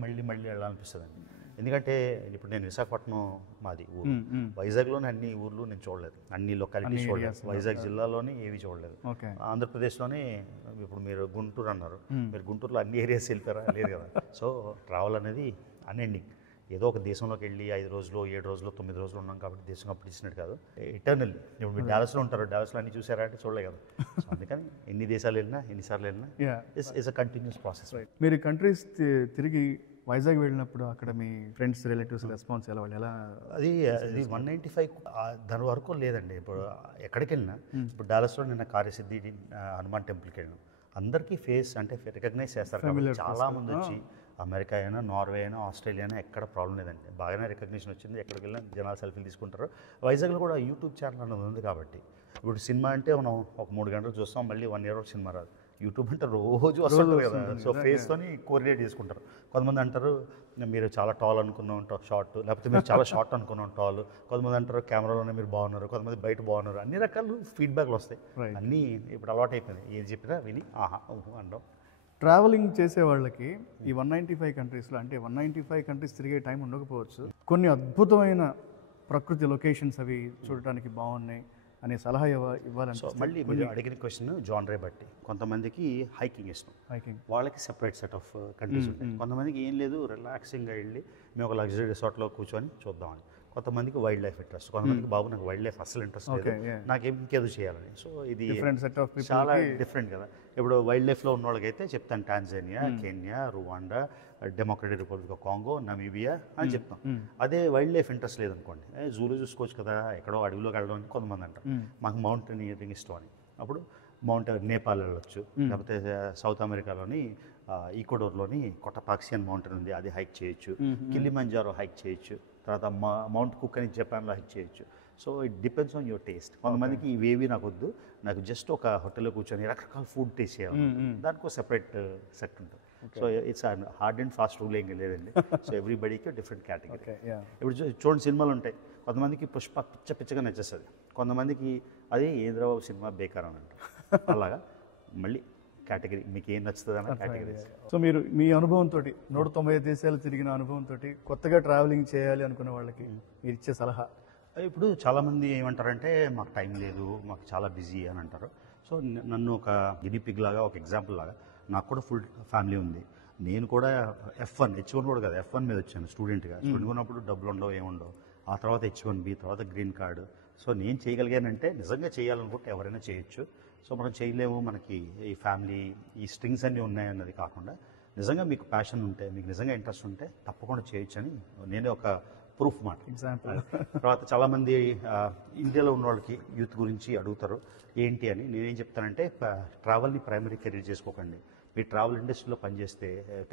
వెళ్ళాలనిపిస్తుంది అండి. ఎందుకంటే ఇప్పుడు నేను విశాఖపట్నం మాది ఊరు, వైజాగ్లోని అన్ని ఊర్లు నేను చూడలేదు, అన్ని లొకాలిటీస్ చూడలేదు, వైజాగ్ జిల్లాలోని ఏవి చూడలేదు. ఆంధ్రప్రదేశ్లోని ఇప్పుడు మీరు గుంటూరు అన్నారు, మీరు గుంటూరులో అన్ని ఏరియాస్ వెళ్ళిపోయారా? లేదు కదా. సో ట్రావెల్ అనేది అన్ఎండింగ్. ఏదో ఒక దేశంలోకి వెళ్ళి 5 రోజులు 7 రోజులు 9 రోజులు ఉన్నాం కాబట్టి దేశం అప్పుడు ఇచ్చినట్టు కాదు, ఎటర్నల్. ఇప్పుడు మీరు డాలస్లో ఉంటారు, డాలస్లో అన్ని చూసారా అంటే చూడలే కదా. సో అందుకని ఎన్ని దేశాలు వెళ్ళినా ఎన్నిసార్లు వెళ్ళినా ఇట్స్ అ కంటిన్యూస్ ప్రాసెస్. మీరు కంట్రీస్ తిరిగి వైజాగ్ వెళ్ళినప్పుడు అక్కడ మీ ఫ్రెండ్స్ రిలేటివ్స్ రెస్పాన్స్ ఎలా? అది 195 దాని వరకు లేదండి. ఇప్పుడు ఎక్కడికి వెళ్ళినా, ఇప్పుడు డాలస్లో నిన్న కార్యసిద్ధి హనుమాన్ టెంపుల్కి వెళ్ళినాం, అందరికీ ఫేస్ అంటే రికగ్నైజ్ చేస్తారు కాబట్టి చాలా మంది వచ్చి, అమెరికా అయినా నార్వే అయినా ఆస్ట్రేలియా అయినా ఎక్కడ ప్రాబ్లం లేదండి, బాగానే రికగ్నిషన్ వచ్చింది. ఎక్కడికి వెళ్ళినా జనాలు సెల్ఫీలు తీసుకుంటారు. వైజాగ్లో కూడా యూట్యూబ్ ఛానల్ అనేది ఉంది కాబట్టి ఇప్పుడు సినిమా అంటే మనం ఒక 3 గంటలు చూస్తాం, మళ్ళీ 1 year సినిమా రాదు. యూట్యూబ్ అంటే రోజు వస్తుంది కదా, సో ఫేస్తోని కోరిలేట్ చేసుకుంటారు. కొంతమంది అంటారు మీరు చాలా టాల్ అనుకున్నాం షార్ట్, లేకపోతే మీరు చాలా షార్ట్ అనుకున్నాం టాల్. కొంతమంది అంటారు కెమెరాలోనే మీరు బాగున్నారు, కొంతమంది బయట బాగున్నారు. అన్ని రకాలు ఫీడ్బ్యాక్లు వస్తాయి. అన్నీ ఇప్పుడు అలవాటు అయిపోయింది, ఏది చెప్పినా విని ఆహా అంటాం. ట్రావెలింగ్ చేసే వాళ్ళకి ఈ 195 కంట్రీస్లో, అంటే 195 కంట్రీస్ తిరిగే టైం ఉండకపోవచ్చు, కొన్ని అద్భుతమైన ప్రకృతి లొకేషన్స్ అవి చూడటానికి బాగున్నాయి అనే సలహా ఇవ్వాలంటే మళ్ళీ మీరు అడిగిన క్వశ్చన్ జానరే బట్టి. కొంతమందికి హైకింగ్ ఇష్టం, వాళ్ళకి సెపరేట్ సెట్ ఆఫ్ కంట్రీస్ ఉంటాయి. కొంతమందికి ఏం లేదు, రిలాక్సింగ్గా వెళ్ళి మేము ఒక లగ్జరీ రిసార్ట్లో కూర్చొని చూద్దామని. కొంతమందికి వైల్డ్ లైఫ్ ఇంట్రెస్ట్, కొంతమందికి బాబు నాకు వైల్డ్ లైఫ్ అసలు ఇంట్రెస్ట్ లేదు, నాకేం ఇంకేదో చేయాలని. సో ఇది చాలా డిఫరెంట్ కదా. ఇప్పుడు వైల్డ్ లైఫ్లో ఉన్న వాళ్ళకైతే చెప్తాను Tanzania, Kenya, Rwanda, democratic republic of Congo, Namibia అని చెప్తాం. అదే వైల్డ్ లైఫ్ ఇంట్రెస్ట్ లేదనుకోండి, జూలో చూసుకోవచ్చు కదా, ఎక్కడో అడవిలోకి వెళ్ళడం అని కొంతమంది అంటారు. మాకు మౌంటైనియరింగ్ ఇష్టం అని, అప్పుడు నేపాల్ వెళ్ళొచ్చు, లేకపోతే సౌత్ అమెరికాలోని ఈక్వడోర్లోని కొటపాక్సియన్ మౌంటైన్ ఉంది, అది హైక్ చేయొచ్చు. కిలిమంజారో హైక్ చేయొచ్చు. తర్వాత మౌంట్ కుక్ అని జపాన్లో హైక్ చేయొచ్చు. So it depends on your taste. కొంతమందికి ఇవేవి నాకు వద్దు, నాకు జస్ట్ ఒక హోటల్లో కూర్చొని రకరకాల ఫుడ్ టేస్ట్ చేయాలి, దానికి ఒక సెపరేట్ సెట్ ఉంటుంది. So it's hard and fast rule ఏం లేదండి. సో ఎవ్రీబడీకి డిఫరెంట్ కేటగిరీ. ఇప్పుడు చూడండి సినిమాలు ఉంటాయి, కొంతమందికి పుష్ప పిచ్చగా నచ్చేస్తుంది, కొంతమందికి అదే ఏంద్రబాబు సినిమా బేకార్ అని అంటారు. అలాగా మళ్ళీ కేటగిరీ మీకు ఏం నచ్చుతుంది అన్న కేటగిరీ. సో మీరు మీ అనుభవంతో 195 దేశాలు తిరిగిన అనుభవంతో కొత్తగా ట్రావెలింగ్ చేయాలి అనుకున్న వాళ్ళకి మీరు ఇచ్చే సలహా? ఇప్పుడు చాలామంది ఏమంటారంటే మాకు టైం లేదు, మాకు చాలా బిజీ అని అంటారు. సో నన్ను ఒక గినిపిగ్ లాగా, ఒక ఎగ్జాంపుల్ లాగా, నాకు కూడా ఫుల్ ఫ్యామిలీ ఉంది. నేను కూడా H1 కూడా కదా, F1 మీద వచ్చాను స్టూడెంట్గా. స్టూడెంట్ ఉన్నప్పుడు డబ్బులు ఉండవు, ఏముండవు. ఆ తర్వాత H1B, తర్వాత గ్రీన్ కార్డు. సో నేను చేయగలిగానంటే నిజంగా చేయాలనుకుంటే ఎవరైనా చేయొచ్చు. సో మనం చేయలేము, మనకి ఈ ఫ్యామిలీ ఈ స్ట్రింగ్స్ అన్నీ ఉన్నాయన్నది కాకుండా, నిజంగా మీకు ప్యాషన్ ఉంటే, మీకు నిజంగా ఇంట్రెస్ట్ ఉంటే తప్పకుండా చేయొచ్చు అని నేనే ఒక ప్రూఫ్ మాట, ఎగ్జాంపుల్. తర్వాత చాలామంది ఇండియాలో ఉన్న వాళ్ళకి యూత్ గురించి అడుగుతారు ఏంటి అని. నేనేం చెప్తానంటే ట్రావెల్ని ప్రైమరీ కెరీర్ చేసుకోకండి. మీరు ట్రావెల్ ఇండస్ట్రీలో పనిచేస్తే,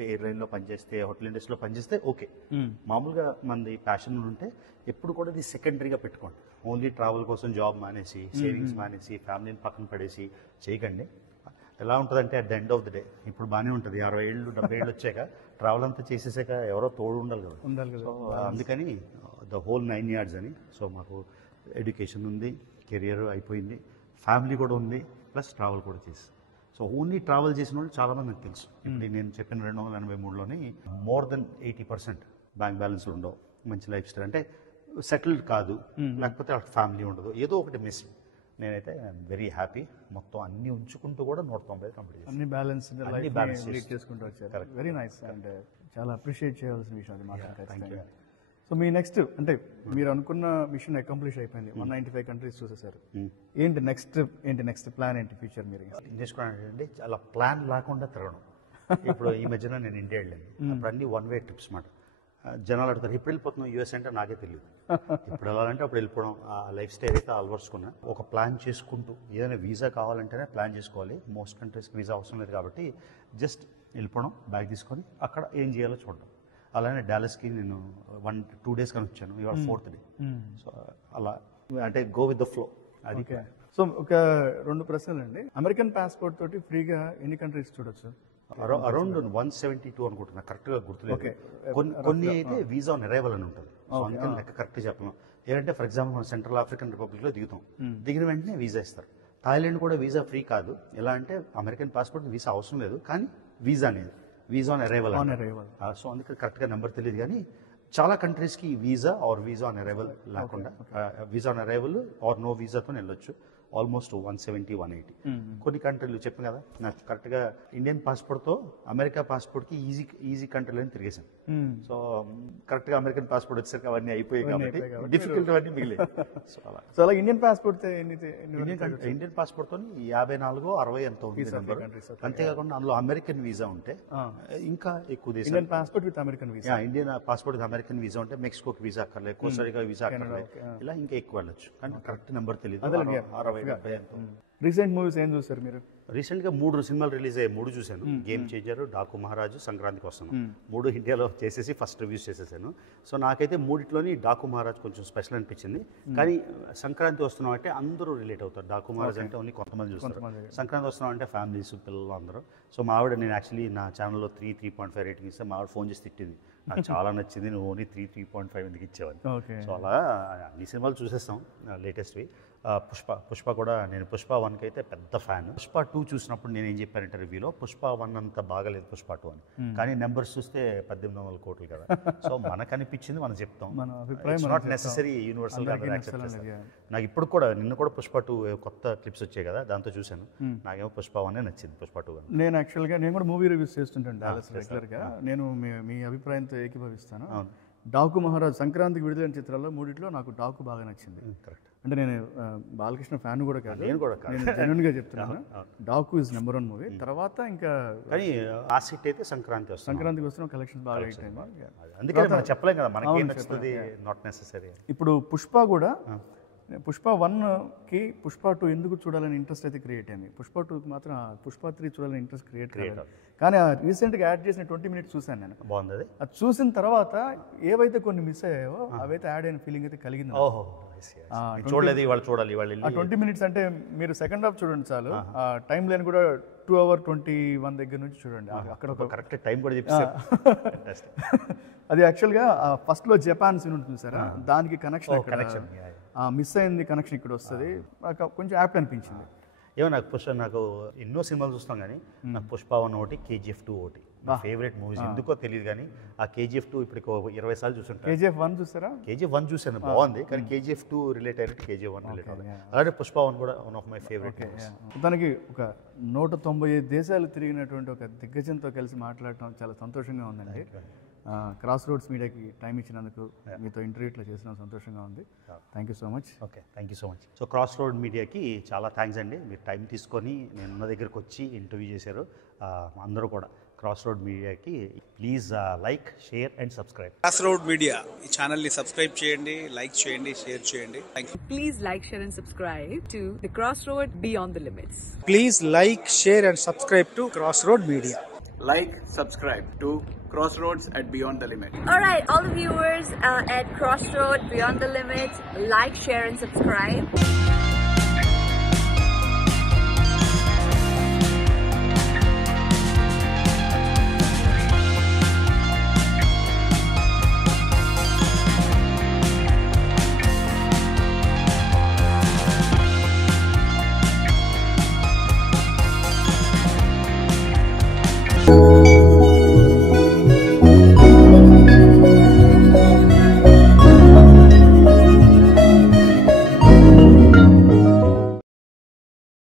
ఎయిర్లైన్లో పనిచేస్తే, హోటల్ ఇండస్ట్రీలో పనిచేస్తే ఓకే. మామూలుగా మనది ప్యాషన్ ఉంటే ఎప్పుడు కూడా ఇది సెకండరీగా పెట్టుకోండి. ఓన్లీ ట్రావెల్ కోసం జాబ్ మానేసి, సేవింగ్స్ మానేసి, ఫ్యామిలీని పక్కన పడేసి చేయకండి. ఎలా ఉంటుందంటే at the end of the day, ఇప్పుడు బాగానే ఉంటుంది, 60 ఏళ్ళు 70 ఏళ్ళు వచ్చాక ట్రావెల్ అంతా చేసేసాక ఎవరో తోడు ఉండాలి కదా. సో అందుకని ద హోల్ 9 yards అని. సో మాకు ఎడ్యుకేషన్ ఉంది, కెరియర్ అయిపోయింది, ఫ్యామిలీ కూడా ఉంది, ప్లస్ ట్రావెల్ కూడా చేసి. సో ఓన్లీ ట్రావెల్ చేసిన వాళ్ళు చాలామంది నాకు తెలుసు. ఇప్పుడు నేను చెప్పిన 283లోని మోర్ దెన్ 80% బ్యాంక్ బ్యాలెన్స్లు ఉండవు, మంచి లైఫ్ స్టైల్ అంటే సెటిల్డ్ కాదు, లేకపోతే వాళ్ళకి ఫ్యామిలీ ఉండదు, ఏదో ఒకటి మిస్. నేనైతే వెరీ హ్యాపీ, మొత్తం అన్ని ఉంచుకుంటూ కూడా 190 కంప్లీట్ అన్ని బ్యాలెన్స్ చేసుకుంటూ వచ్చారు. Very nice. అండ్ చాలా అప్రిషియేట్ చేయాల్సిన విషయం అది మాట్లాడుతుంది. సో మీ నెక్స్ట్, అంటే మీరు అనుకున్న మిషన్ అకంప్లిష్ అయిపోయింది, 195 కంట్రీస్ చూసేసారు. ఏంటి నెక్స్ట్ ప్లాన్ ఏంటి ఫ్యూచర్? మీరు చేసుకోండి, చాలా ప్లాన్ లేకుండా తిరగడం. ఇప్పుడు ఈ మధ్యన నేను ఇండియా వెళ్ళాను, అప్పుడు అన్ని 1 way ట్రిప్స్ మాట. జనాలు అడుగుతారు ఎప్పుడు వెళ్ళిపోతున్నాం యూఎస్ అంటే, నాకే తెలియదు. ఇప్పుడు వెళ్ళాలంటే అప్పుడు వెళ్ళిపోవడం, ఆ లైఫ్ స్టైల్ అయితే అలవరుచుకున్నా. ఒక ప్లాన్ చేసుకుంటూ, ఏదైనా వీసా కావాలంటేనే ప్లాన్ చేసుకోవాలి. మోస్ట్ కంట్రీస్కి వీసా అవసరం లేదు కాబట్టి జస్ట్ వెళ్ళిపోవడం, బ్యాగ్ తీసుకొని అక్కడ ఏం చేయాలో చూడడం. అలానే డాలస్కి నేను 1-2 days కానీ వచ్చాను, ఇవాళ 4th day. సో అలా అంటే గో విత్ ద ఫ్లో అది. సో ఒక 2 ప్రశ్నలు అండి. అమెరికన్ పాస్పోర్ట్ తోటి ఫ్రీగా ఎన్ని కంట్రీస్ చూడొచ్చు? అరౌండ్ 172 అనుకుంటున్నా, కరెక్ట్గా గుర్తులేదు. కొన్ని అయితే వీసా ఆన్ అరైవల్ అని ఉంటుంది, సో అందుకని లెక్క కరెక్ట్గా చెప్పను. ఏంటంటే ఫర్ ఎగ్జాంపుల్ మనం సెంట్రల్ ఆఫ్రికన్ రిపబ్లిక్లో దిగుతాం, దిగిన వెంటనే వీసా ఇస్తారు. థాయిలాండ్ కూడా వీసా ఫ్రీ కాదు. ఎలా అంటే అమెరికన్ పాస్పోర్ట్ వీసా అవసరం లేదు, కానీ వీసా అనేది వీసా ఆన్ అరైవల్. సో అందుకని కరెక్ట్గా నెంబర్ తెలియదు, కానీ చాలా కంట్రీస్కి visa or visa on arrival లేకుండా visa on arrival or no వీసాతో వెళ్ళొచ్చు. ఆల్మోస్ట్ 170, 180. కొన్ని కంట్రీలు చెప్పాను కదా, నాకు కరెక్ట్గా ఇండియన్ పాస్పోర్ట్తో అమెరికా పాస్పోర్ట్కి ఈజీ కంట్రీలని తిరిగేసాను. సో కరెక్ట్గా అమెరికన్ పాస్పోర్ట్ వచ్చేసరికి అవన్నీ అయిపోయాయి కాబట్టి డిఫికల్ట్ అవన్నీ మిగిలేదు. సో అలా ఇండియన్ పాస్పోర్ట్ ఇండియన్ పాస్పోర్ట్తో 54, 60 ఎంత ఉంది నెంబర్. అంతేకాకుండా అందులో అమెరికన్ వీసా ఉంటే ఇంకా ఎక్కువ దేశం. Indian passport with American visa, Indian passport with American visa ఉంటే మెక్సికోకి వీసా అక్కర్లేదు, కోస్టారికా వీసా అక్కర్లేదు, ఇలా ఇంకా ఎక్కువ వెళ్ళొచ్చు. కానీ కరెక్ట్ నెంబర్ తెలియదు. 60, 70 ఎంతో. రీసెంట్ మూవీస్ ఏం చూసారు మీరు? రీసెంట్గా 3 సినిమాలు రిలీజ్ అయ్యాయి, 3 చూశాను. గేమ్ చేంజర్, డాకు మహారాజు, సంక్రాంతికి వస్తాను. 3 ఇండియాలో చేసేసి ఫస్ట్ రివ్యూస్ చేసేసాను. సో నాకైతే 3 డాకు మహారాజ్ కొంచెం స్పెషల్ అనిపించింది. కానీ సంక్రాంతి వస్తున్నాం అంటే అందరూ రిలేట్ అవుతారు. డాకు మహారాజ్ అంటే ఓన్లీ కొంతమంది చూస్తారు, సంక్రాంతి వస్తున్నాం అంటే ఫ్యామిలీస్, పిల్లలు అందరూ. సో మా ఆవిడ, నేను యాక్చువల్లీ నా ఛానల్లో 3.5 రేటింగ్ ఇస్తే మా ఆవిడ ఫోన్ చేసి తిట్టింది, నాకు చాలా నచ్చింది, నువ్వు ఓన్లీ 3.5 ఎందుకు ఇచ్చేవాడిని. సో అలా అన్ని సినిమాలు చూసేస్తాం లేటెస్ట్వి. పుష్ప కూడా, నేను పుష్ప 1కి అయితే పెద్ద ఫ్యాన్. పుష్ప 2 చూసినప్పుడు నేను ఏం చెప్పానంటే రివ్యూలో, పుష్ప 1 అంత బాగలేదు పుష్ప 2 అని. కానీ నెంబర్స్ చూస్తే 1800 కోట్లు కదా. సో మనకు అనిపించింది మనం చెప్తాం, నాట్ నెసెసరీ యూనివర్సల్ గా యాక్సెప్ట్ చేస్తాం. నాకు ఇప్పుడు కూడా, నిన్న కూడా పుష్ప 2 కొత్త క్లిప్స్ వచ్చాయి కదా, దాంతో చూశాను. నాకేమో పుష్ప 1 నచ్చింది, పుష్ప 2. నేను యాక్చువల్గా నేను కూడా మూవీ రివ్యూస్ చేస్తుంటాను డాలస్ రెగ్యులర్గా. నేను మీ అభిప్రాయంతో ఏకీభవిస్తాను. డాకు మహారాజ్ సంక్రాంతికి విడుదలైన చిత్రాల్లో 3 నాకు డాకు బాగా నచ్చింది. కరెక్ట్. అంటే నేను బాలకృష్ణ ఫ్యాన్ కూడా కాదు, నేను కూడా కాదు, నేను జెన్యూన్ గా చెప్తున్నాను. Daaku is number 1 movie. తర్వాత ఇంకా కానీ ఆ సిట్ అయితే సంక్రాంతికి వస్తున్న కలెక్షన్ బాగా హిట్ అయింది. అందుకే మనం చెప్పలేం కదా మనకి నచ్చుతుంది, నాట్ నెసెసరీ. ఇప్పుడు పుష్ప కూడా, పుష్ప 1కి పుష్ప 2 ఎందుకు చూడాలని ఇంట్రెస్ట్ అయితే క్రియేట్ అయింది. పుష్ప 2కి మాత్రం పుష్ప 3 చూడాలని ఇంట్రెస్ట్ క్రియేట్ కాలేదు. కానీ రీసెంట్గా యాడ్ చేసిన 20 మినిట్స్ చూశాను నేను. బాగుంది. అది చూసిన తర్వాత ఏవైతే కొన్ని మిస్ అయ్యాయో అవైతే యాడ్ అయిన ఫీలింగ్ అయితే కలిగింది. చూడలేదు, ఇవాళ చూడాలి. ఆ 20 మినిట్స్ అంటే మీరు సెకండ్ హాఫ్ చూడండి చాలు. ఆ టైం లైన్ కూడా 2:21 దగ్గర నుంచి చూడండి. అక్కడ ఒక కరెక్ట్ టైం కూడా చెప్పారు. అది యాక్చువల్గా ఫస్ట్లో జపాన్ సీన్ ఉంటుంది సార్, దానికి కనెక్షన్ మిస్ అయింది, కనెక్షన్ ఇక్కడ వస్తుంది. కొంచెం యాప్ట్ అనిపించింది. ఏమో నాకు ఎన్నో సినిమాలు చూస్తాం కానీ నాకు పుష్ప 1 ఒకటి, KGF 2 ఒకటి ఫేవరెట్ మూవీస్. ఎందుకో తెలియదు కానీ ఆ KGF 2 ఇప్పుడు 20 సార్లు చూస్తుంటాను. KGF 1 చూసారా? KGF 1 చూసాను, బాగుంది. కానీ KGF 2 రిలేట్ అయినట్టు KGF 1 రిలేట్ అవ్వాలి. అలాగే పుష్ప 1 కూడా వన్ ఆఫ్ మై ఫేవరెట్. దానికి ఒక 195 దేశాలు తిరిగినటువంటి ఒక దిగ్గజంతో కలిసి మాట్లాడటం చాలా సంతోషంగా ఉందండి. క్రాస్ రోడ్స్ మీడియాకి టైం ఇచ్చినందుకు, మీతో ఇంటర్వ్యూట్లో చేసిన సంతోషంగా ఉంది. Thank you so much. Okay, thank you so much. So cross road మీడియాకి చాలా థ్యాంక్స్ అండి. మీరు టైం తీసుకొని నేను ఉన్న దగ్గరకు వచ్చి ఇంటర్వ్యూ చేశారు. అందరూ కూడా క్రాస్ రోడ్ మీడియాకి please like, share and subscribe. Cross road media ఈ ఛానల్ ని సబ్స్క్రైబ్ చేయండి, లైక్ చేయండి, షేర్ చేయండి. Please like, share and subscribe to the Crossroad Beyond the Limits. Please like, share and subscribe to Crossroad Media. Like, subscribe to Crossroads at Beyond the Limit. All right, all the viewers at Crossroad Beyond the Limit, like, share and subscribe.